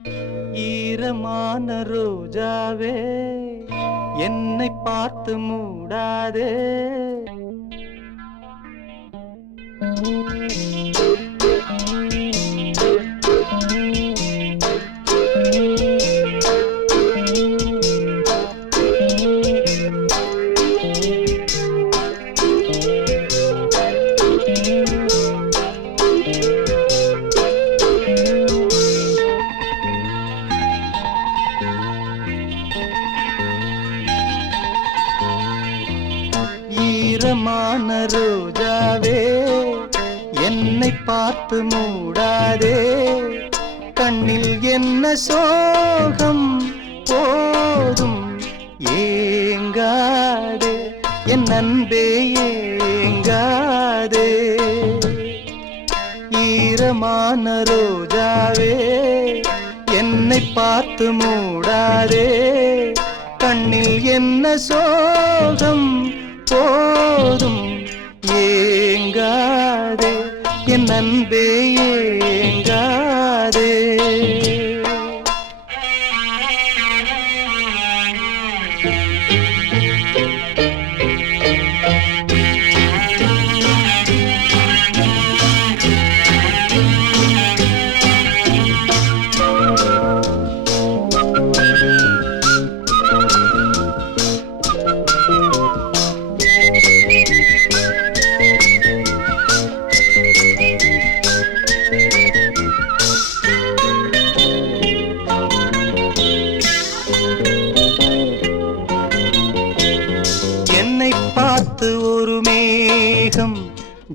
ஈரமான ரோஜாவே என்னை பார்த்து மூடாதே. ஈரமான ரோஜாவே என்னை பார்த்து மூடாதே. கண்ணில் என்ன சோகம் போதும் ஏங்காதே, என் அன்பே ஏங்காதே. ஈரமான ரோஜாவே என்னை பார்த்து மூடாதே. கண்ணில் என்ன சோகம் போதும் ஏங்காதே, என் அன்பே ஏங்காதே. பார்த்து ஒரு மேகம்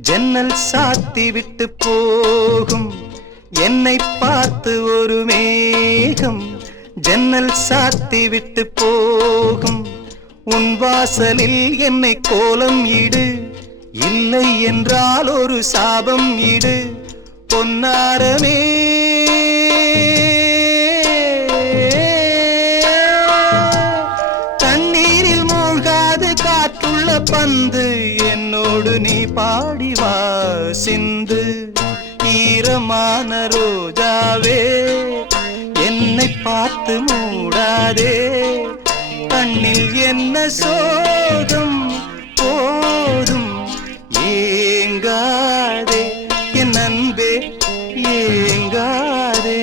ஜன்னல் சாத்தி விட்டு போகும். என்னை பார்த்து ஒரு மேகம் ஜன்னல் சாத்தி விட்டு போகும். உன் வாசலில் என்னை கோலம் இடு, இல்லை என்றால் ஒரு சாபம் இடு. பொன்னாரமே பந்து என்னோடு நீ பாடிவா சிந்து. ஈரமான ரோஜாவே என்னை பார்த்து மூடாதே. கண்ணில் என்ன சோகம் போதும் ஏங்காதே, என் அன்பே ஏங்காதே.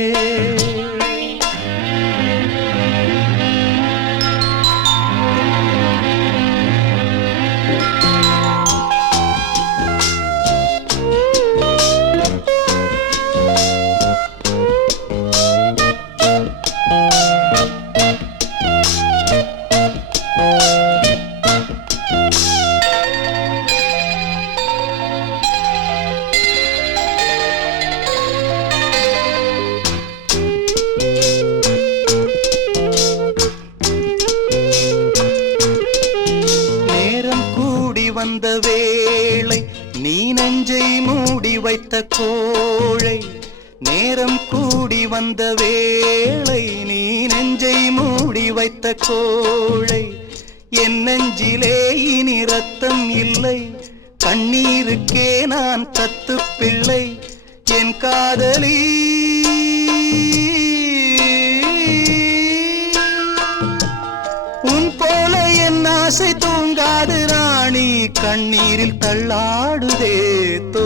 வந்த வேளை நீ நெஞ்சை மூடி வைத்த கோழை. நேரம் கூடி வந்த வேளை நீ நெஞ்சை மூடி வைத்த கோழை. என் நெஞ்சிலே இனி ரத்தம் இல்லை, கண்ணீருக்கே நான் கத்து பிள்ளை. என் காதலி உன் போல என் ஆசை தூங்காது ராணி, கண்ணீரில் தள்ளாடுதே தோ